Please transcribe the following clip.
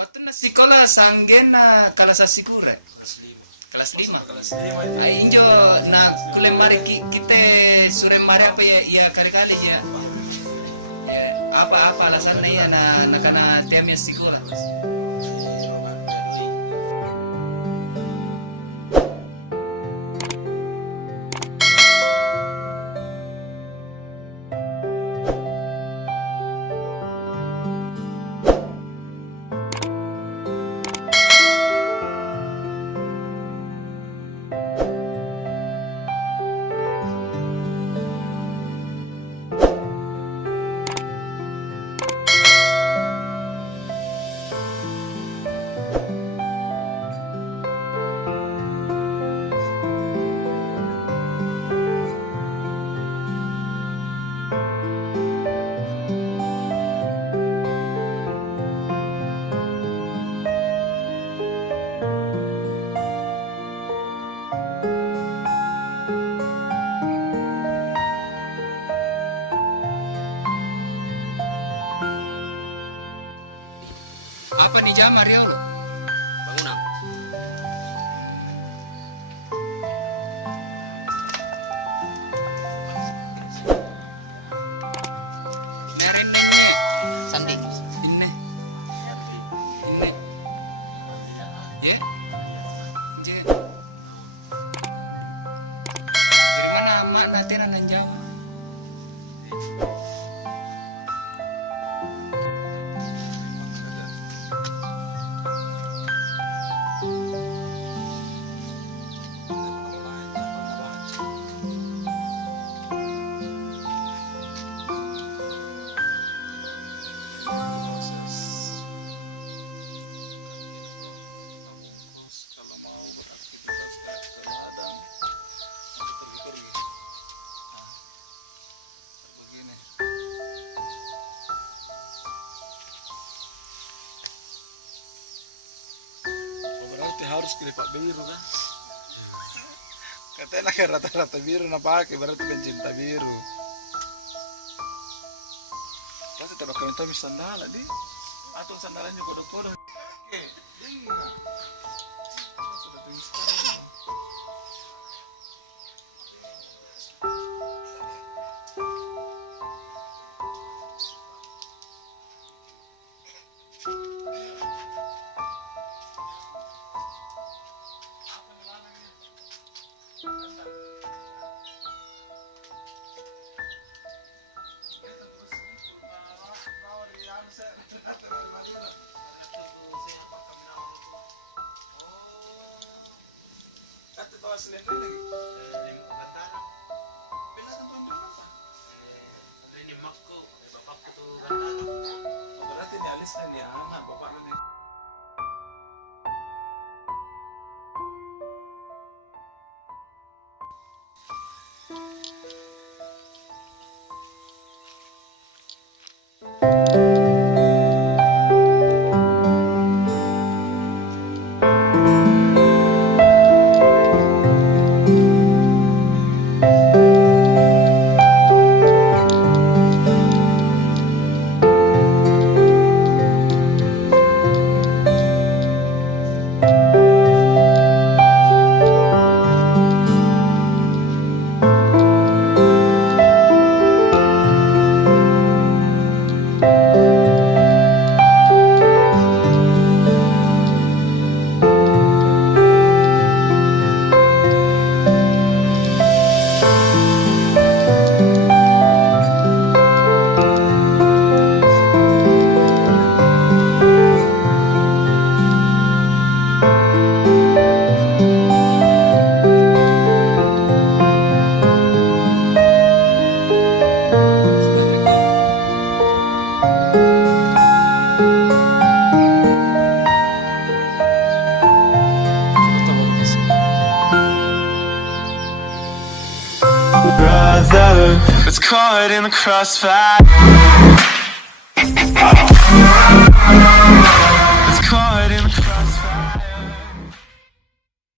Waktu na sekolah sanggena kelas asikura. Kelas 5. Injo na kulemari kita sore mari apa ya kali-kali ya. Apa alasannya ya na kana tiamnya sekolah. Apa di jamar ya lo? Bangunan. Nerennya. Sandi. Ini. Ya? Jadi. Dari mana makna tenan dan Jawa? Berarti harus pilih Pak biru kan? Katanya kan rata-rata biru na pakai berarti pencinta biru. Pasti tidak kami tahu sandal di atau sandalannya kodok-kodok. Oke, iya. Sudah tulis sekali. Berarti ini alisnya dia anak bapak ini. Brother was caught in the crossfire.